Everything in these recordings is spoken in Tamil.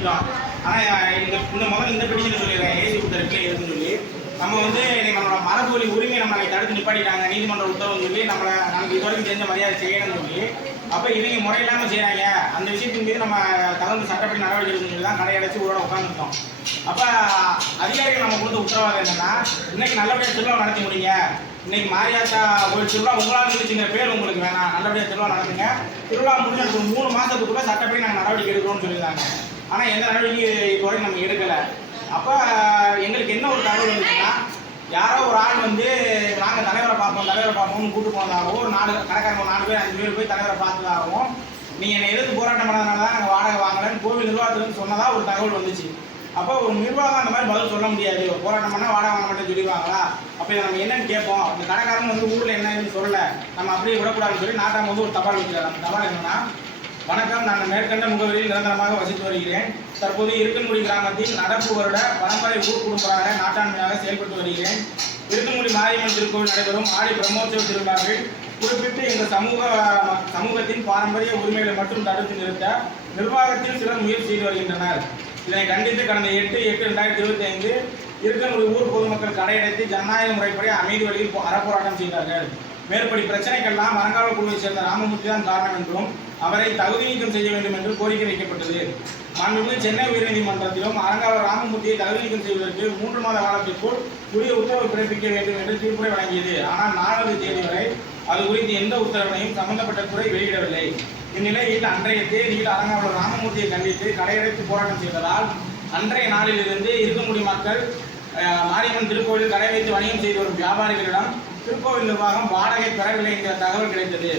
முடிச்சிட்டோம். ஆனால் இந்த முதல்ல இந்த பெட்டிஷன் சொல்லிடுறேன், ஏசி கொடுத்த ரிப்ளை இருக்குன்னு சொல்லி நம்ம வந்து நம்மளோட மரபு வழி உரிமை நம்மளை தடுத்து நிப்பாட்டிட்டாங்க நீதிமன்ற உத்தரவுன்னு சொல்லி நமக்கு இது வரைக்கும் தெரிஞ்ச மரியாதை செய்யணும்னு சொல்லி அப்போ இவங்க முறையில்லாமல் செய்கிறாங்க. அந்த விஷயத்தின் மீது நம்ம தகுந்த சட்டப்படி நடவடிக்கை எடுக்கணும்னு சொல்லி தான் கடையடைச்சு ஊரோட உட்காந்துருக்கோம். அப்போ அதிகாரிகள் நம்ம கொடுத்த உத்தரவாதம் என்னன்னா, இன்னைக்கு நல்லபடியாக திருவிழா நடத்தி முடியுங்க, இன்னைக்கு மாரியாத்தா கோயில் திருவிழா உங்களால் இருந்துச்சுங்கிற பேர் உங்களுக்கு வேணாம், நல்லபடியாக திருவிழா நடத்துங்க, திருவிழா முடிஞ்ச ஒரு 3 மாதத்துக்குள்ள சட்டப்படி நாங்கள் நடவடிக்கை எடுக்கிறோம்னு சொல்லியிருந்தாங்க. ஆனால் எந்த நடவடிக்கை இதுவரை நம்ம எடுக்கலை. அப்போ எங்களுக்கு என்ன ஒரு தகவல் வந்துச்சுன்னா, யாரோ ஒரு ஆள் வந்து நாங்கள் தலைவரை பார்ப்போம்னு கூட்டு போனதாகவும் ஒரு 4 கடைக்காரங்க 4 பேர் 5 பேர் போய் தலைவரை பார்த்ததாகவும் நீங்கள் என்னை எதிர்த்து போராட்டம் பண்ணதுனால தான் நாங்கள் வாடகை வாங்கலைன்னு கோவில் நிர்வாகத்துக்கு சொன்னதாக ஒரு தகவல் வந்துச்சு. அப்போ ஒரு நிர்வாகம் அந்த மாதிரி பதில் சொல்ல முடியாது, போராட்டம் பண்ணால் வாடகை வாங்க மாட்டேன்னு சொல்லிடுவாங்களா? அப்போ இதை நம்ம என்னன்னு கேட்போம். அந்த கடைக்காரங்க வந்து ஊரில் என்னன்னு சொல்லலை, நம்ம அப்படியே விடக்கூடாதுன்னு சொல்லி நாட்டாம வந்து ஒரு தபால் வைக்கிறார். அந்த தபால் என்னன்னா, வணக்கம், நான் மேற்கண்ட முகவரியில் நிரந்தரமாக வசித்து வருகிறேன். தற்போது இருக்கன்குடி கிராமத்தில் நடப்பு வருட பரம்பரை ஊர் குடும்பராக நாட்டாண்மையாக செயல்பட்டு வருகிறேன். இருக்கன்குடி மாரியம்மன் திருக்கோவில் நடைபெறும் ஆடி பிரம்மோற்சவ திருவிழாவில் குறிப்பிட்டு எங்கள் சமூகத்தின் பாரம்பரிய உரிமைகளை மட்டும் தடுத்து நிறுத்த நிர்வாகத்தில் சிலர் முயற்சி செய்து வருகின்றனர். இதனை கண்டித்து கடந்த 8/8/2025 இருக்கன்குடி ஊர் பொதுமக்கள் கடையடைத்து ஜனநாயக முறைப்படி அமைதி வழியில் அறப்போராட்டம் செய்தார்கள். மேற்படி பிரச்சனைக்கெல்லாம் அறங்காவல் குழுவைச் சேர்ந்த ராமமூர்த்தி தான் காரணம் என்றும் அவரை தகுதி நீக்கம் செய்ய வேண்டும் என்று கோரிக்கை வைக்கப்பட்டது. மாண்புமிகு சென்னை உயர்நீதிமன்றத்திலும் அறங்காவலர் ராமமூர்த்தியை தகுதி நீக்கம் செய்வதற்கு 3 மாத காலத்திற்குள் உரிய உத்தரவு பிறப்பிக்க வேண்டும் என்று தீர்ப்புரை வழங்கியது. ஆனால் 4வது தேதி வரை அது குறித்து எந்த உத்தரவினையும் சம்பந்தப்பட்ட துறை வெளியிடவில்லை. இந்நிலையில் அன்றைய தேதியில் அறங்காவலர் ராமமூர்த்தியை கண்டித்து கடையடைத்து போராட்டம் செய்ததால் அன்றைய நாளிலிருந்து இருக்கன்குடி மக்கள் மாரியம்மன் திருக்கோவில் கடை வைத்து வணிகம் செய்து வரும் வியாபாரிகளிடம் திருக்கோவில் நிர்வாகம் வாடகை பெறவில்லை என்ற தகவல் கிடைத்தது.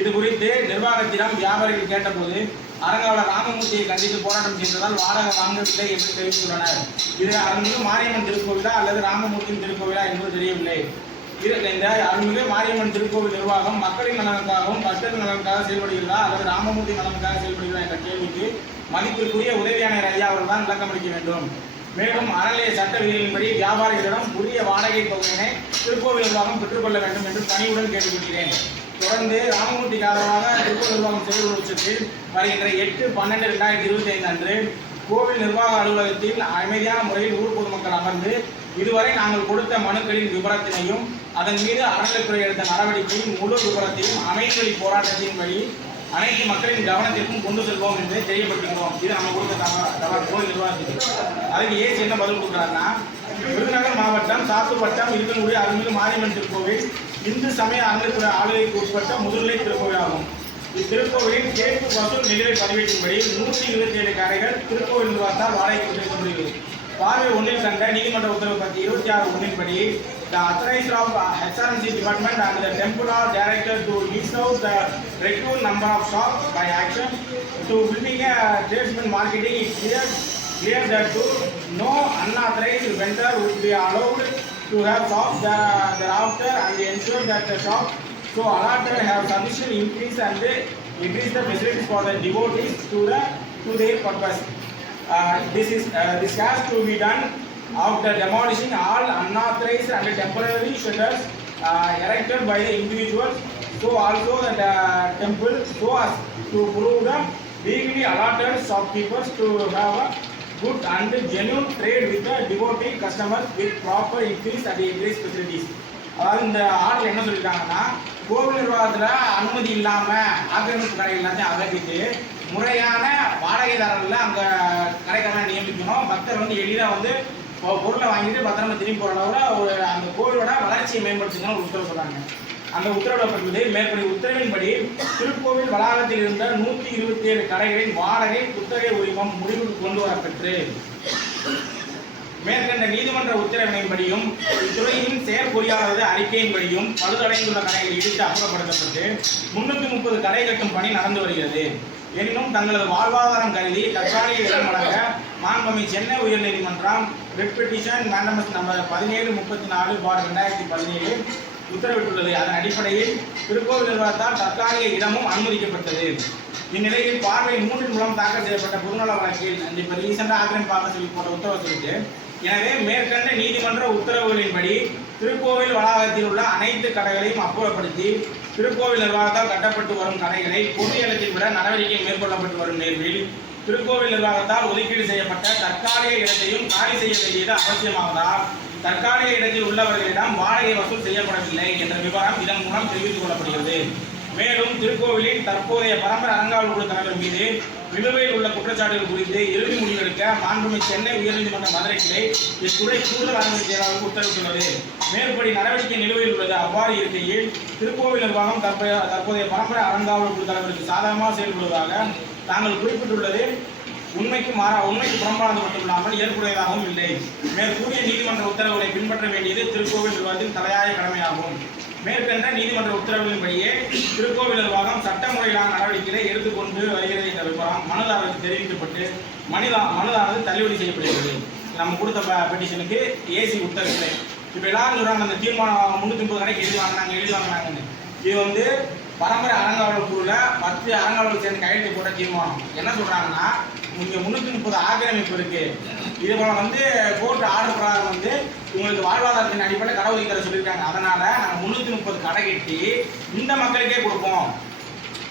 இது குறித்து நிர்வாகத்திடம் வியாபாரிகள் கேட்டபோது அறங்காவலர் ராமமூர்த்தியை கண்டித்து போராட்டம் செய்ததால் வாடகை வாங்கவில்லை என்று தெரிவித்துள்ளனர். இது அருள்மிகு மாரியம்மன் திருக்கோவிலா அல்லது ராமமூர்த்தியின் திருக்கோவிலா என்பது தெரியவில்லை. இந்த அருள்மிகு மாரியம்மன் திருக்கோவில் நிர்வாகம் மக்களின் நலனுக்காகவும் பக்தர்கள் நலனுக்காக செயல்படுகிறதா அல்லது ராமமூர்த்தி நலனுக்காக செயல்படுகிறதா என்ற கேள்விக்கு மதிப்பிற்குரிய உதவி ஆணையர் ஐயா அவர்கள் தான் விளக்கம் அளிக்க வேண்டும். மேலும் அறநிலைய சட்ட விதிகளின்படி வியாபாரிகளிடம் உரிய வாடகை தொகையினை திருக்கோவில் நிர்வாகம் பெற்றுக்கொள்ள வேண்டும் என்று பணியுடன் கேட்டுக்கொள்கிறேன். தொடர்ந்து ராமமூர்த்திக்கு ஆதரவாக திருக்கோவில் நிர்வாகம் செயல்படும் பட்சத்தில் வருகின்ற 8/12/2025 அன்று கோவில் நிர்வாக அலுவலகத்தில் அமைதியான முறையில் ஊர் பொதுமக்கள் அமர்ந்து இதுவரை நாங்கள் கொடுத்த மனுக்களின் விபரத்தினையும் அதன் மீது அறநிலைத்துறை எடுத்த நடவடிக்கையின் முழு விபரத்தையும் அமைதி வழி போராட்டத்தின்படி அனைத்து மக்களின் கவனத்திற்கும் கொண்டு செல்வோம் என்று தெரியப்பட்டிருக்கிறோம். இது நம்ம கொடுத்த கோவில் நிர்வாகத்துக்கு. அதுக்கு ஏசி என்ன பதில் கொடுக்குறாருன்னா, விருதுநகர் மாவட்டம் சாத்தூர் வட்டம் இருக்கன்குடி அருள்மிகு மாரியம்மன் திருக்கோவில் இந்து சமய அறநிலைத்துறை ஆளுகைக்கு உட்பட்ட முதுநிலை திருக்கோவில் ஆகும். இத்திருக்கோவிலின் கேட்பு வசூல் நிலுவை பதிவேற்றின்படி 127 கடைகள் திருக்கோவில் நிர்வாகத்தால் வாடகைக்கு விடுவிக்கப்படுகிறது. பார்வை 1இல் கண்ட நீதிமன்ற உத்தரவு பற்றி 26(1) the authorized of HRMC department and the temple are directed to list out the requisite number of shops by action to building a tradesman marketing. It clear that no unauthorized vendor would be allowed to have shops thereafter and ensure that the shops so allotted have sufficient increase the facilities for the devotees to their purpose. This has to be done after demolishing all unauthorized and temporary shutters erected by the individuals, so also the temple so as to prove the legally allotted shopkeepers to have a good and genuine trade with the devotee customers with proper increase and increased facilities. அதாவது இந்த ஆர்டர் என்ன சொல்லியிருக்காங்கன்னா, கோவில் நிர்வாகத்தில் அனுமதி இல்லாமல் ஆக்கிரமிப்பு கடை எல்லாத்தையும் அகற்றிட்டு முறையான வாடகைதாரர்கள் அங்கே கடைக்காரனை நியமிக்கணும். பக்தர் வந்து எளிதாக வந்து பொருளை வாங்கிட்டு பத்திரமா திரும்பி போகிற அளவில் அந்த கோவிலோட வளர்ச்சியை மேம்படுத்துங்கன்னு ஒரு உத்தரவு சொல்கிறாங்க. அந்த உத்தரவிடப்பட்டது. மேற்படி உத்தரவின்படி திருக்கோவில் வளாகத்தில் இருந்த 127 கடைகளின் வாடகை குத்தகை உரிமம் முடிவுக்கு கொண்டு வரப்பெற்று மேற்கண்ட நீதிமன்ற உத்தரவின்படியும் இத்துறையின் செயற்பொறியாளரது அறிக்கையின்படியும் பழுதடைந்துள்ள கடைகள் இடித்து அப்புறப்படுத்தப்பட்டு 330 கடை கட்டும் பணி நடந்து வருகிறது. எனினும் தங்களது வாழ்வாதாரம் கருதி தற்காலிக இடம் வழங்க மாண்புமிகு சென்னை உயர்நீதிமன்றம் ரிட் பெட்டிஷன் மேண்டமஸ் நம்பர் 1734/2017 உத்தரவிட்டுள்ளது. அதன் அடிப்படையில் திருக்கோவில் நிர்வாகத்தால் தற்காலிக இடமும் அனுமதிக்கப்பட்டது. இந்நிலையில் பார்வை 3 மூலம் தாக்கல் செய்யப்பட்ட பொதுநல வழக்கில் இப்போ ரீசெண்டாக ஆக்கிரமிப்பு பார்க்க சொல்லி போட்ட உத்தரவு சொல்லிட்டு, எனவே மேற்கண்ட நீதிமன்ற உத்தரவுகளின்படி திருக்கோவில் வளாகத்தில் உள்ள அனைத்து கடைகளையும் அப்புறப்படுத்தி திருக்கோவில் நிர்வாகத்தால் கட்டப்பட்டு வரும் கடைகளை பொது இடத்தில் விட நடவடிக்கை மேற்கொள்ளப்பட்டு வரும் நேர்வில் திருக்கோவில் நிர்வாகத்தால் ஒதுக்கீடு செய்யப்பட்ட தற்காலிக இடத்தையும் காலி செய்ய வேண்டியது அவசியமாவதால் தற்காலிக இடத்தில் உள்ளவர்களிடம் வாடகை வசூல் செய்யப்படவில்லை என்ற விவரம் இதன் மூலம் தெரிவித்துக் கொள்ளப்படுகிறது. மேலும் திருக்கோவிலின் தற்போதைய பரம்பரை அறங்காவல் குழு தலைவர் மீது நிலுவையில் உள்ள குற்றச்சாட்டுகள் குறித்து இறுதி முடிவெடுக்க மாண்புமிகு சென்னை உயர்நீதிமன்ற மதுரை கிளை இத்துறை கூடுதல் அரசு செயலாளருக்கு உத்தரவிட்டுள்ளது. மேற்படி நடவடிக்கை நிலுவையில் உள்ளது. அவ்வாறு இருக்கையில் திருக்கோவில் நிர்வாகம் தற்போதைய பரம்பரை அறங்காவல் குழு தலைவருக்கு சாதகமாக செயல்படுவதாக தாங்கள் குறிப்பிட்டுள்ளது உண்மைக்கு புறம்பானது மட்டுமில்லாமல் ஏற்புடையதாகவும் இல்லை. மேற்கூறிய நீதிமன்ற உத்தரவுகளை பின்பற்ற வேண்டியது திருக்கோவில் நிர்வாகத்தின் தலையாய கடமையாகும். மேற்கண்ட நீதிமன்ற உத்தரவுகளின்படியே திருக்கோவில் நிர்வாகம் சட்ட முறையிலான நடவடிக்கைகளை எடுத்துக்கொண்டு வருகிறது என்ற விவரம் மனுதாரருக்கு தெரிவிக்கப்பட்டு மனுதானது தள்ளுபடி செய்யப்படுகிறது. நம்ம கொடுத்த பெட்டிஷனுக்கு ஏசி உத்தரவில்லை. இப்போ எல்லாரும் சொல்றாங்க அந்த தீர்மானம் 350 கடைக்கு எழுதி வாங்கினாங்கன்னு. இது வந்து பரம்பரை அறங்காவலர் குழுல 10 அறங்காவலர் சேர்ந்து கையெழுத்து போட்ட தீர்மானம். என்ன சொல்றாங்கன்னா, இங்கே 330 ஆக்கிரமிப்பு இருக்கு. இது போல வந்து கோர்ட் ஆர்டர் பிரகாரம் வந்து உங்களுக்கு வாழ்வாதாரத்தின் அடிப்படையில் கடை ஒதுக்கி தர சொல்லியிருக்காங்க. அதனால நாங்கள் 330 கடை கட்டி இந்த மக்களுக்கே கொடுப்போம்,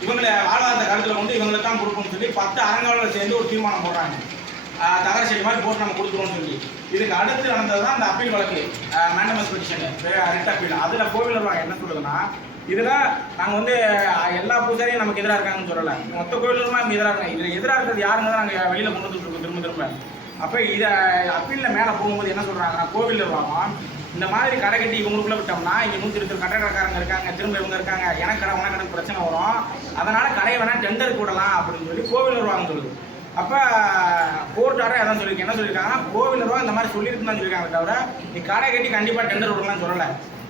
இவங்களை வாழ்வாதாரத்தை கருத்தில் கொண்டு இவங்களுக்கு தான் கொடுப்போம்னு சொல்லி 10 அறங்காவலர் சேர்ந்து ஒரு தீர்மானம் போடுறாங்க. தகர செடி மாதிரி போட்டு நம்ம கொடுத்துருவோம்னு சொல்லி. இதுக்கு அடுத்து நடந்தது தான் இந்த அப்பீல் வழக்கு, மேண்டமஸ் பெட்டிஷன் ரிட் அப்பீல். அதில் கோவில் நிர்வாகம் என்ன சொல்லுதுன்னா, இதில் நாங்கள் வந்து எல்லா பூஜாரியும் நமக்கு எதிராக இருக்காங்கன்னு சொல்லலை, மொத்த கோயிலுமா நம்ம எதிராக இருக்காங்க. இதில் எதிராக இருக்கிறது யாருங்க தான் நாங்கள் வெளியில் கொண்டு வந்துருக்கோம் திரும்ப. அப்போ இதை அப்பீலில் மேலே போகும்போது என்ன சொல்கிறாங்கன்னா, கோவில் நிர்வாகம் இந்த மாதிரி கடை கட்டி இவங்களுக்குள்ள விட்டோம்னா இங்கே 120 கடைக்காரங்க இருக்காங்க, திரும்ப இவங்க இருக்காங்க, எனக்கு கடை உனக்கு கடை பிரச்சனை வரும், அதனால் கடையை வேணால் டெண்டருக்கு விடலாம் அப்படின்னு சொல்லி கோவில் நிர்வாகம் சொல்லுது. அப்போ கோர்ட் ஆர்டர் அதான் சொல்லியிருக்கேன். என்ன சொல்லியிருக்காங்கன்னா, கோவில் நிர்வாகம் இந்த மாதிரி சொல்லியிருக்குன்னு தான் சொல்லியிருக்காங்க, தவிர நீ கடை கட்டி கண்டிப்பாக டெண்டர் விடலாம்னு சொல்லலை.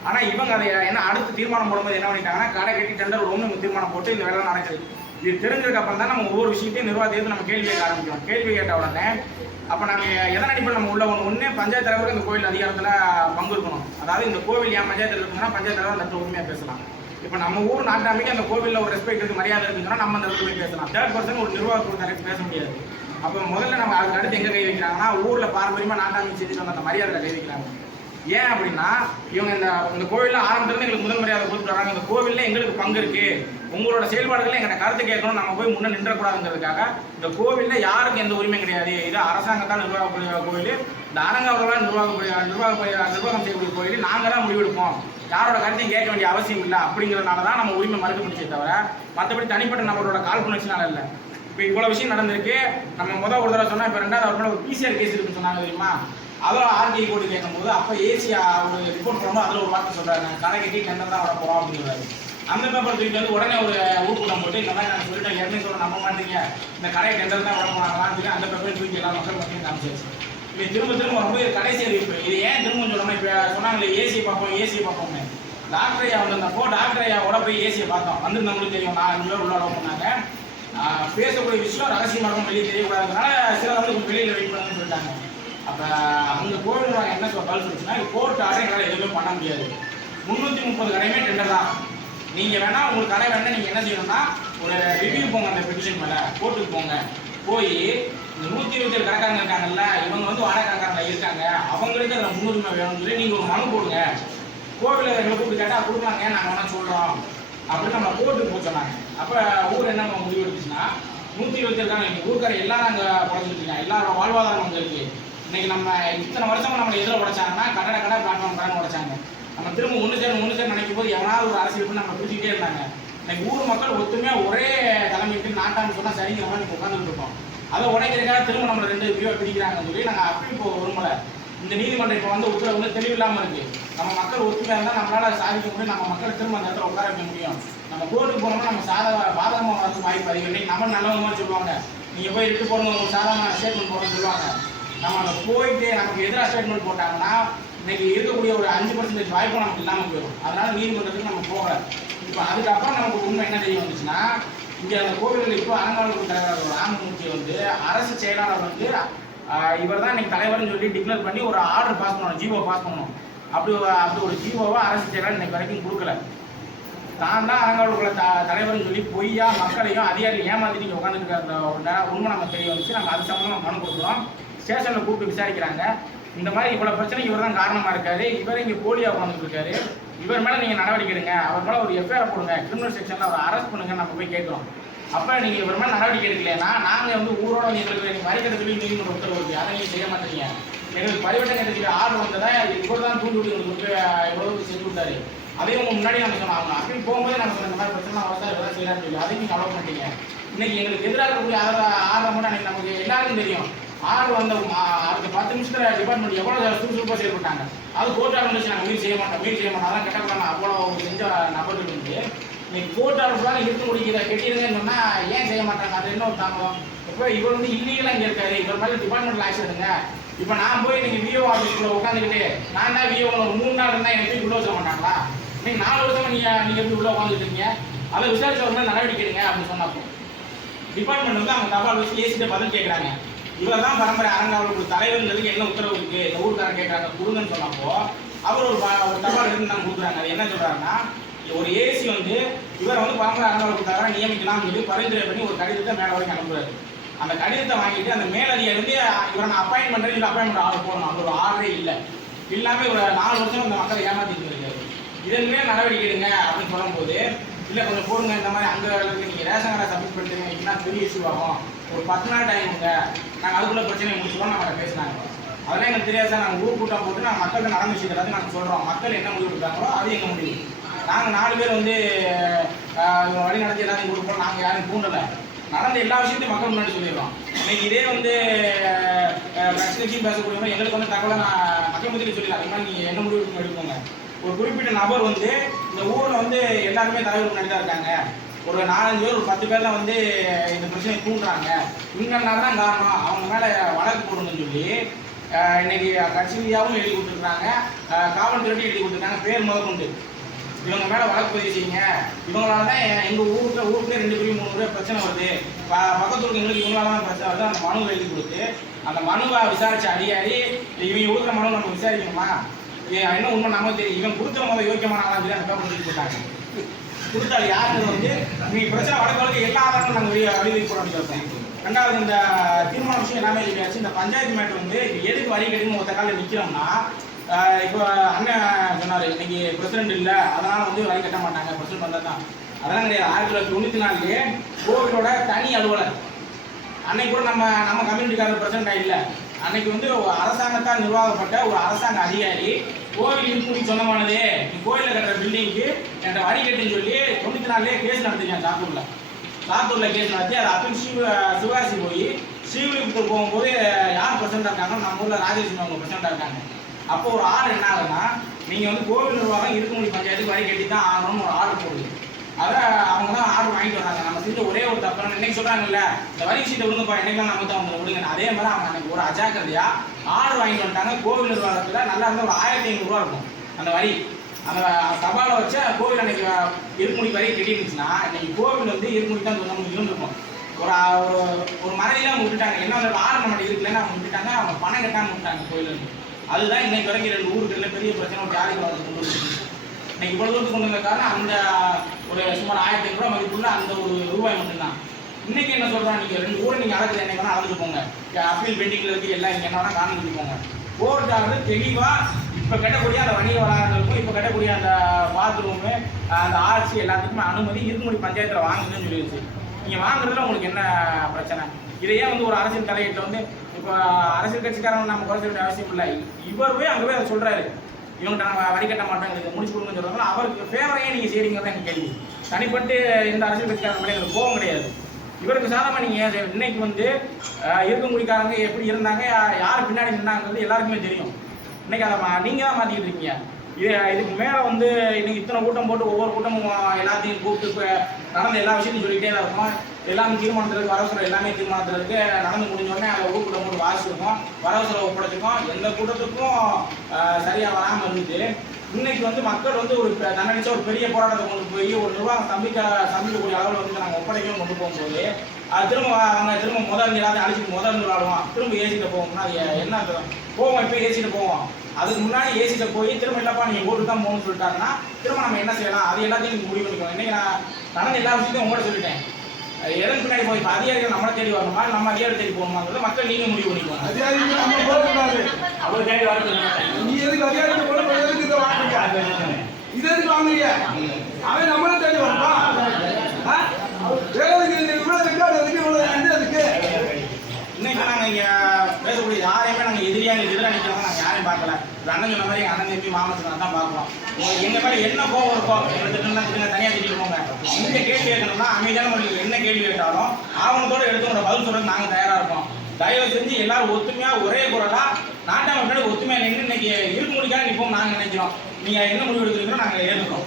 ஆனால் இவங்க அதை என்ன அடுத்து தீர்மானம் போடும்போது என்ன பண்ணிட்டாங்கன்னா, கடை கட்டி டெண்டர் விடுவோம்னு தீர்மானம் போட்டு இந்த வேலை நடக்குது. இது தெரிஞ்சதுக்கு அப்புறம் தான் நம்ம ஒவ்வொரு விஷயத்தையும் நிர்வாகத்தை நம்ம கேள்வி கேட்க ஆரம்பிக்கிறோம். கேள்வி கேட்ட உடனே அப்போ நாங்கள் எதன் அடிப்படையில் நம்ம உள்ள ஒன்று பஞ்சாயத்து தலைவருக்கு இந்த கோவில் அதிகாரத்தில் பங்கு இருக்கணும். அதாவது இந்த கோவில் ஏன் பஞ்சாயத்தில் இருக்குன்னா பஞ்சாயத்து தலைவர் அந்த உரிமையாக பேசலாம். இப்போ நம்ம ஊர் நாட்டாமைக்கு அந்த கோவிலில் ஒரு ரெஸ்பெக்ட் இருக்குது, மரியாதை இருக்குன்னா நம்ம அந்த இடத்துல போய் பேசலாம். தேர்ட் பர்சன் ஒரு நிர்வாகத்துக்கு தலைவர் பேச முடியாது. அப்போ முதல்ல நம்ம அதுக்கு அடுத்து எங்கே கை வைக்கிறாங்கன்னா, ஊரில் பாரம்பரியமாக நாட்டாமைக்கு செஞ்சுட்டு வந்த அந்த மரியாதை கை வைக்கிறாங்க. ஏன் அப்படின்னா, இவங்க இந்த கோவிலில் ஆரம்பத்துலேருந்து எங்களுக்கு முதல் மரியாதை கொடுத்துட்டு வராங்க. இந்த கோவிலில் எங்களுக்கு பங்கு இருக்குது, உங்களோட செயல்பாடுகளை எங்களை கருத்து கேட்கணும், நம்ம போய் முன்னே நின்றக்கூடாதுங்கிறதுக்காக இந்த கோவிலில் யாருக்கு எந்த உரிமையும் கிடையாது. இது அரசாங்கத்தால் நிர்வாகக்கூடிய கோவில், இந்த அரங்காவலர்களால் நிர்வாகம் செய்யக்கூடிய கோவில் நாங்கள் தான் முடிவெடுப்போம், யாரோட கருத்தையும் கேட்க வேண்டிய அவசியம் இல்லை அப்படிங்கிறதுனால தான் நம்ம உரிமை மறுக்கப்படுச்சே தவிர மற்றபடி தனிப்பட்ட நபரோட காழ்ப்புணர்ச்சினால இல்லை. இப்போ இவ்வளோ விஷயம் நடந்திருக்கு. நம்ம ஒரு தடவை சொன்னால், இப்போ 2வது அவர் மேலே ஒரு பிசிஆர் கேஸ் இருக்குன்னு சொன்னாங்க தெரியுமா, அதில் ஆர்டிஐ கோர்ட்டு கேட்கும்போது அப்போ ஏசி ஒரு ரிப்போர்ட் பண்ணும்போது அதில் ஒரு வார்த்தை சொல்கிறாங்க, கடை கட்டி டெண்டர் தான் வர போகிறோம் அப்படிங்கிறாரு. அந்த பேப்பர் தூக்கி வந்து உடனே ஒரு ஊர்க்கூட்டம் போட்டு இந்த மாதிரி நாங்கள் சொல்லிட்டோம், ஏற்கனவே சொல்ல நம்ப மாட்டீங்க, இந்த கடை டெண்டர் தான் வர போனாங்களான்னு சொல்லி அந்த பேப்பரை தூக்கி எல்லா மக்கள் மட்டும் காமிச்சிருச்சு. இப்போ திரும்ப வரும்போது கடைசி அறிவிப்பு. இது ஏன் திரும்ப சொல்லணும், இப்போ சொன்னாங்களே ஏசியை பார்ப்போம்னு. டாக்டர் ஐயா வந்திருந்தப்போ டாக்டர் ஐயாவோட போய் ஏசியை பார்த்தோம். வந்திருந்தவங்களுக்கு தெரியும், நான் 2 பேர் உள்ள பண்ணாங்க. பேசக்கூடிய விஷயம் ரகசியமாக வெளியே தெரியக்கூடாதுனால சில வந்து வெளியில் வெயிட் பண்ணுன்னு சொல்லிட்டாங்க. அப்போ அந்த கோவில் என்ன பதில் சொல்லிச்சுன்னா, கோர்ட் ஆர்டர் எங்களால் எதுவுமே பண்ண முடியாது, 330 கடையுமே டெண்டர் தான், நீங்கள் வேணால் உங்களுக்கு கடை வேணா நீங்கள் என்ன செய்யணும்னா ஒரு ரிவ்யூ போங்க, அந்த பெட்டிஷன் மேலே கோர்ட்டுக்கு போங்க, போய் இந்த 127 கடைக்காரங்க இருக்காங்கல்ல, இவங்க வந்து வாடகை கடைக்காரங்க இருக்காங்க, அவங்களுக்கு அதில் முன்னுரிமை வேணும்னு சொல்லி நீங்கள் ஒரு மனு போடுங்க, கோவிலில் எங்களை கூப்பிட்டு கேட்டால் கொடுக்குறாங்க, நாங்கள் வேணால் சொல்கிறோம் அப்படின்னு நம்ம கோர்ட்டுக்கு போக சொன்னாங்க. அப்போ ஊர் என்ன முடிவு எடுத்துச்சுன்னா, 127 இருக்காங்க, இங்கே ஊருக்கார எல்லாரும் அங்கே குறைஞ்சிட்டு இருக்காங்க, எல்லாரோட வாழ்வாதாரம் அங்கே இருக்குது. இன்னைக்கு நம்ம இத்தனை வருஷம் நம்மளை எதில் உடைச்சாங்கன்னா கடை பிளாட்ஃபார்ம் உடைச்சாங்க. நம்ம திரும்ப ஒன்று சேர் நினைக்கும் போது எவனாவது ஒரு அரசியல் பண்ணி நம்ம பிடிச்சிக்கிட்டே இருந்தாங்க. இன்னைக்கு ஊர் மக்கள் ஒத்துமையாக ஒரே தலைமைக்கு நாட்டான்னு சொன்னால் சரிங்கிற மாதிரி உட்காந்துட்டு இருக்கோம். அதை உடைக்கிறதுக்காக திரும்ப நம்ம 2 வியூவை பிடிக்கிறாங்கன்னு சொல்லி நாங்கள் அப்படி போக விரும்பலை. இந்த நீதிமன்றம் இப்போ வந்து உத்தரவு வந்து தெளிவில்லாமல் இருக்குது. நம்ம மக்கள் ஒத்துமையாக இருந்தால் நம்மளால் சாதிக்க முடியும், நம்ம மக்களை திரும்ப அந்த இடத்துல உட்கார வைக்க முடியும். நம்ம கோர்ட்டுக்கு போனோம்னா நம்ம பாதகமாக வரதுக்கு வாய்ப்பு அதிகம். இன்னைக்கு நம்ம நல்லவங்க மாதிரி சொல்லுவாங்க, நீங்கள் போய் இட்டு போகணும், உங்களுக்கு சாதாரண ஸ்டேட்மெண்ட் போடணும்னு சொல்லுவாங்க. நம்ம அதை போயிட்டு நமக்கு எதிராக ஸ்டேட்மெண்ட் போட்டாங்கன்னா இன்னைக்கு இருக்கக்கூடிய ஒரு 5% வாய்ப்பும் நமக்கு இல்லாமல் போயிடும். அதனால நீதிமன்றத்துக்கு நம்ம போகலை. இப்போ அதுக்கப்புறம் நமக்கு உண்மை என்ன தெரிய வந்துச்சுன்னா, இங்கே அந்த கோவிலில் இப்போ அறங்காவலர் தலைவர் ராமமூர்த்தி வந்து அரசு செயலாளர் வந்து இவர் தான் இன்னைக்கு தலைவர்னு சொல்லி டிக்ளேர் பண்ணி ஒரு ஆர்டர் பாஸ் பண்ணணும், ஜிஓ பாஸ் பண்ணணும். அப்படி ஒரு ஜிஓவை அரசு செயலாளர் இன்னைக்கு வரைக்கும் கொடுக்கல. தான் தான் அறங்காவலர் தலைவர்னு சொல்லி பொய்யா மக்களையும் அதிகாரிகள் ஏமாற்றி நீங்கள் உட்காந்துருக்க அந்த உண்மை நம்ம தெரிய வந்துச்சு. நம்ம அது சம்பந்தமாக மனு கொடுக்குறோம். ஸ்டேஷனில் கூப்பிட்டு விசாரிக்கிறாங்க. இந்த மாதிரி இவ்வளோ பிரச்சனை இவர் தான் காரணமாக இருக்காரு, இவர் இங்கே போலியாக உட்காந்துட்டு இருக்காரு, இவர் மேலே நீங்கள் நடவடிக்கை எடுங்க, அவர் மேலே ஒரு எஃப்ஐஆர் போடுங்க, கிரிமினல் செக்ஷனில் அவர் அரெஸ்ட் பண்ணுங்க நம்ம போய் கேட்குறோம். அப்போ நீங்கள் இவருமே நடவடிக்கை எடுக்கலைன்னா நாங்கள் வந்து ஊரோட வந்து எங்களுக்கு வரி கட்ட சொல்லி நீதிமன்ற உத்தரவு இருக்குது, அதை நீங்கள் செய்ய மாட்டீங்க. எங்களுக்கு பரிவட்டம் கட்டத்துக்கு ஆர்டர் வந்ததா இவர் தான் தூண்டி விட்டு எங்களுக்கு எவ்வளவு செஞ்சு கொடுத்தாரு. அதையும் உங்க முன்னாடி நாங்கள் சொன்னோம். அவங்க அப்படி போகும்போது நாங்கள் சொன்ன இந்த மாதிரி பிரச்சனை வரதா இதெல்லாம் செய்யலாம்னு சொல்லி அதையும் நீங்கள் அலோவ் பண்ணிட்டீங்க. இன்னைக்கு எங்களுக்கு எதிராக இருக்கக்கூடிய ஆர்டர் மட்டும் அன்னைக்கு நமக்கு எல்லாருக்கும் தெரியும். ஆர்டர் வந்த அடுத்த 10 நிமிஷத்துல டிபார்ட்மெண்ட் எவ்வளோ சுறுசுறுப்பாக செயல்பட்டாங்க. அது கோர்ட் ஆர்டர் வச்சு நாங்கள் மீட் செய்ய மாட்டோம் அதான் கட்டப்படாமல் அவ்வளோ செஞ்ச நபர்கள் வந்து இன்னைக்கு கோர்ட் ஆர்டர் ஃபுல்லாக இருக்க முடிக்கிற கெட்டிடுங்கன்னு சொன்னால் ஏன் செய்ய மாட்டாங்க? அது என்ன ஒரு தாமதம்? இப்போ இவர் வந்து இல்லீகலாக இங்கே இருக்காரு, இவர் மாதிரி டிபார்ட்மெண்ட்டில் ஆக்ஷன் எடுங்க. இப்போ நான் போய் நீங்கள் விஓ ஆஃபீஸ்க்குள்ள உட்காந்துக்கிட்டு நான் தான் விஓ ஒரு 3 நாள் இருந்தால் எனக்கு உள்ள வச்ச மாட்டாங்களா? நீங்கள் 4 வருஷம் நீங்கள் எப்படி உள்ள உட்காந்துட்டு இருக்கீங்க? அதை விசாரிச்ச ஒரு மாதிரி நடவடிக்கை எடுங்க அப்படின்னு சொன்னப்போ டிபார்ட்மெண்ட் வந்து அவங்க தபால் வச்சு ஏசிட்ட பதில் கேட்குறாங்க. இவர் தான் பரம்பரை அறங்காவலர் தலைவர்ன்றதுக்கு என்ன உத்தரவு இருக்கு இந்த ஊருக்காரன் கேட்குறாங்க கொடுங்கன்னு சொன்னப்போ அவர் ஒரு தபால் எடுத்து நாங்கள் கொடுக்குறாங்க. அது என்ன சொல்றாருன்னா, ஒரு ஏசி வந்து இவரை வந்து பரம்பரை அறங்காவலர் தலைவராக நியமிக்கலாம்னு சொல்லி பரிந்துரை பண்ணி ஒரு கடிதத்தை மேலே வரைக்கும் அனுப்புறாரு. அந்த கடிதத்தை வாங்கிட்டு அந்த மேலதிகாரி வந்து இவரை நான் அப்பாயின்ட் பண்ணுறேன் இல்லை அப்பாயின்மெண்ட் ஆர்டர் போடணும். அது ஒரு ஆர்டரே இல்லை. இல்லாமல் ஒரு 4 வருஷம் அந்த மக்களை ஏமாத்திட்டு இருக்காரு. இதன் மேல் நடவடிக்கை எடுங்க அப்படின்னு சொல்லும்போது இல்லை கொஞ்சம் போடுங்க, இந்த மாதிரி அங்கே நீங்கள் ரேஷன் கார்டை சப்மிட் பண்ணிட்டீங்கன்னா பெரிய இஷ்யூ ஆகும், ஒரு 10 நாள் டைம் உங்க நாங்கள் அதுக்குள்ள பிரச்சனையை முடிச்சுக்கோம் நாங்கள் பேசினாங்க. அதெல்லாம் எங்களுக்கு தெரியாது சார். நாங்கள் ஊர் கூட்டம் போட்டு நாங்கள் மக்கள்கிட்ட நடந்த விஷயத்தை எல்லாத்தையும் நாங்கள் சொல்கிறோம். மக்கள் என்ன முடிவு எடுத்தாங்களோ அது எங்கள் முடிவு. நாங்கள் 4 பேர் வந்து வழி நடத்தி எல்லாத்தையும் கொடுப்போம். நாங்கள் யாரும் தூண்டலை. நடந்த எல்லா விஷயத்தையும் மக்கள் முன்னாடி சொல்லிடுறோம். இன்னைக்கு இதே வந்து பிரச்சனைக்கும் பேசக்கூடியவங்க எங்களுக்கு வந்து தகவலை நான் மக்கள் மத்தியில் சொல்லிடலாம். அது மாதிரி நீங்கள் என்ன முடிவு எடுப்போங்க. ஒரு குறிப்பிட்ட நபர் வந்து இந்த ஊரில் வந்து எல்லாருமே தலைவர் முன்னாடி தான் இருக்காங்க. ஒரு 4-5 பேர் ஒரு 10 பேர் தான் வந்து இந்த பிரச்சனையை தூண்டுறாங்க. இவங்கனால தான் காரணம், அவங்க மேலே வழக்கு போடணும்னு சொல்லி இன்னைக்கு கட்சி ரீதியாகவும் எழுதி கொடுத்துருக்காங்க, காவல்துறையும் எழுதி கொடுத்துருக்காங்க. பேர் முதற்கொண்டு இவங்க மேலே வழக்கு பதிவு செய்யுங்க. இவங்களால தான் எங்கள் ஊருக்குள்ளே 2 பேரும் 3 பேர் பிரச்சனை வருது, பக்கத்து எங்களுக்கு இவங்களால தான் பிரச்சனை வருது. அந்த மனுவை எழுதி கொடுத்து அந்த மனுவை விசாரிச்ச அதிகாரி இவங்க கொடுக்குற மனு நம்ம விசாரிக்கணுமா? என்ன உண்மை நம்ம தெரியும். இவன் கொடுத்த முதல் யோக்கியமான ஆளாக சொல்லி அந்த பேப்பர் எழுதி போட்டாங்க. கொடுத்தாரு யாருன்னு வந்து நீங்கள் பிரச்சனை வழக்கு எல்லா ஆதாரங்களும் நாங்கள் வெளியே போட வேண்டியிருக்கோம். 2வது இந்த தீர்மான விஷயம் எல்லாமே சொல்லியாச்சு. இந்த பஞ்சாயத்து மேட்டர் வந்து எதுக்கு வரி கட்டின்னு ஒருத்த காலில் நிற்கிறோம்னா, இப்போ அண்ணன் சொன்னார் இன்னைக்கு பிரசிடென்ட் இல்லை அதனால வந்து வரி கட்ட மாட்டாங்க, பிரசிடென்ட் வந்தால் தான். அதெல்லாம் கிடையாது. 1994 கோவிலோட தனி அலுவலர் அன்னைக்கு கூட நம்ம கம்யூனிட்டிக்காரர் பிரசிடென்டாக இல்லை. அன்னைக்கு வந்து அரசாங்கத்தால் நிர்வாகப்பட்ட ஒரு அரசாங்க அதிகாரி கோவில் இருக்குடி சொந்தமானது, கோயிலில் கட்டுற பில்டிங்க்கு என்கிட்ட வரி கட்டுன்னு சொல்லி 94 கேஸ் நடத்திருக்கேன். சாத்தூரில் கேஸ் நடத்தி அதை அப்பீல் சிவகாசி போய் ஸ்ரீவில்லிபுத்தூர் போகும்போது யார் பிரசிடண்டாக இருக்காங்க, நம்ம ஊரில் ராஜேஷ் அவங்க பிரசிடண்டாக இருக்காங்க. அப்போ ஒரு ஆர்டர் என்ன ஆகுதுன்னா, நீங்கள் வந்து கோவில் நிர்வாகம் இருக்குமுடி பஞ்சாயத்துக்கு வரி கட்டி தான் ஆகணும்னு ஒரு ஆர்டர் போடுது. அதை அவங்க தான் ஆர்டர் வாங்கிட்டு வராங்க. நம்ம செஞ்ச ஒரே ஒரு தப்பு இன்னைக்கு சொல்கிறாங்கல்ல, இந்த வரி சீட்டை விடுங்கப்பா என்னைக்கெல்லாம் நம்ம தான் அவங்க விடுங்க. அதே மாதிரி அவங்க அன்னைக்கு ஒரு அஜாக்கிரதையா ஆர்டர் வாங்கிட்டு வந்துட்டாங்க. கோவில் நிர்வாகத்தில் நல்லா இருந்தால் ஒரு 1500 இருக்கும் அந்த வரி. அந்த சபாவில் வச்ச கோவில் அன்னைக்கு இருமுடி வரி கட்டிருந்துச்சுன்னா இன்னைக்கு கோவில் வந்து இருமுடி தான் நமக்கு இருந்திருக்கும். ஒரு மனைவியில் அவங்க விட்டுட்டாங்க. என்ன ஆர்டர் நம்ம இருக்குல்லன்னு அவங்க விட்டுட்டாங்க. அவங்க பணம் கட்டாமல் விட்டுட்டாங்க கோயிலேருந்து. அதுதான் இன்னைக்கு வரைக்கும் 2 ஊருக்கு பெரிய பிரச்சனை ஒரு ஜாதி கொண்டு வந்துருக்கு. இன்னைக்கு இவ்வளவு தூரத்துக்கு கொண்டு வந்த காரணம் அந்த ஒரு சுமார் 1500 ரூபாய் மதிப்புள்ள அந்த ஒரு ரூபாய் மட்டும்தான். இன்னைக்கு என்ன சொல்றாங்க, நீங்க 2 ஊரை நீங்க அளக்குது என்ன வேணா அளந்து போங்க, அப்பீல் பெண்டிங்ல இருக்கு எல்லாம் இங்க என்ன வேணா காரணம் போங்க. கோர்ட் ஆர்டர் தெளிவா இப்ப கட்டக்கூடிய அந்த வணிக வளாகங்களுக்கும் இப்ப கட்டக்கூடிய அந்த பாத்ரூமு அந்த ஆட்சி எல்லாத்துக்குமே அனுமதி இருக்குமுடி பஞ்சாயத்துல வாங்குதுன்னு சொல்லிடுச்சு. நீங்க வாங்குறதுல உங்களுக்கு என்ன பிரச்சனை? இதையே வந்து ஒரு அரசியல் தலையீட்டில் வந்து இப்போ அரசியல் கட்சிக்காரங்க நம்ம குறைச்ச வேண்டிய அவசியம் இல்லை. இவர் போய் அங்கே போய் அதை சொல்றாரு, இவங்கள்ட்ட நம்ம வரி கட்ட மாட்டோம் இதுக்கு முடிச்சு கொடுங்கன்னு சொல்றாங்க. அவருக்கு ஃபேவரையே நீங்கள் செய்றீங்கிறத எனக்கு கேள்வி. தனிப்பட்டு இந்த அரசியல் கட்சிக்காரங்க மேலே எனக்கு கோவம் கிடையாது. இவருக்கு சாதமாக நீங்கள் இன்னைக்கு வந்து இருக்கமுடிக்காரங்க எப்படி இருந்தாங்க, யார் பின்னாடி நின்னாங்கிறது எல்லாருக்குமே தெரியும். இன்னைக்கு அதை நீங்கள் தான் மாற்றிக்கிட்டு இருக்கீங்க. இதுக்கு மேலே வந்து இன்னைக்கு இத்தனை கூட்டம் போட்டு ஒவ்வொரு கூட்டமும் எல்லாத்தையும் கூப்பிட்டு இப்போ நடந்த எல்லா விஷயத்தையும் சொல்லிகிட்டே தான் இருக்கும். எல்லாமே தீர்மானத்தில் வரவசரம் எல்லாமே தீர்மானத்தில் இருக்கு. நடந்து முடிஞ்சோடனே அதை ஊர் கூட்டம் போட்டு வாசிச்சிருக்கோம், வரவசரம் ஒப்படைச்சிருக்கோம். எந்த கூட்டத்துக்கும் சரியாக வராமல் இருந்துச்சு. இன்னைக்கு வந்து மக்கள் வந்து ஒரு தன்னடிச்ச ஒரு பெரிய போராட்டத்தை கொண்டு போய் ஒரு நிர்வாகம் சந்திக்கக்கூடிய அளவில் வந்து நாங்கள் ஒப்படைக்கணும் கொண்டு போகும்போது அது திரும்ப முதல் எல்லாத்தையும் அழிச்சிட்டு முதல் விளாடுவோம், திரும்ப ஏசிட்டு போவோம்னா என்ன போவோம். இப்போ ஏசிட்டு போவோம், அதுக்கு முன்னாடி ஏசிட்ட போய் திரும்ப இல்லப்பா நீங்கள் ஓட்டு தான் போகணும்னு சொல்லிட்டாங்கன்னா திரும்ப நம்ம என்ன செய்யலாம் அது எல்லாத்தையும் நீங்கள் முடிவு பண்ணிக்கணும். இன்னைக்கு நான் நடந்த எல்லா விஷயத்தையும் உங்கள்கிட்ட சொல்லிட்டேன். எதற்கு பின்னாடி போய் இப்போ அதிகாரிகள் நம்மளை தேடி வரணுமா நம்ம அதிகாரி தேடி போகணுமாங்கிறது மக்கள் நீங்கள் முடிவு பண்ணிக்கணும். அதிகாரிகள் நம்ம போகக்கூடாது, அவர் தேடி வர நீ எதுக்கு அதிகாரிகள் போல எதுக்கு இதை வாங்குறீங்க, இது எதுக்கு வாங்குறீங்க, அவன் நம்மளை தேடி வரணுமா? வேலைக்கு அண்ணன் சொன்ன மாதிரி அண்ணன் தம்பி மாமத்துக்கு தான் பார்க்கலாம். எங்க மேல என்ன கோவம் இருக்கும், எங்களை திட்டம்லாம் திட்டுங்க, தனியாக திட்டிட்டு போங்க. இந்த கேள்வி கேட்கணும்னா அமைதியான மொழியில் என்ன கேள்வி கேட்டாலும் ஆவணத்தோட எடுத்து உங்களோட பதில் சொல்றதுக்கு நாங்கள் தயாரா இருக்கோம். தயவு செஞ்சு எல்லாரும் ஒத்துமையா ஒரே குரலா நாட்டாம ஒத்துமையா நின்று இன்னைக்கு இருக்க முடிக்காத நிற்போம் நாங்கள் நினைக்கிறோம். நீங்க என்ன முடிவு எடுக்கிறீங்களோ நாங்கள் ஏற்றுக்கிறோம்.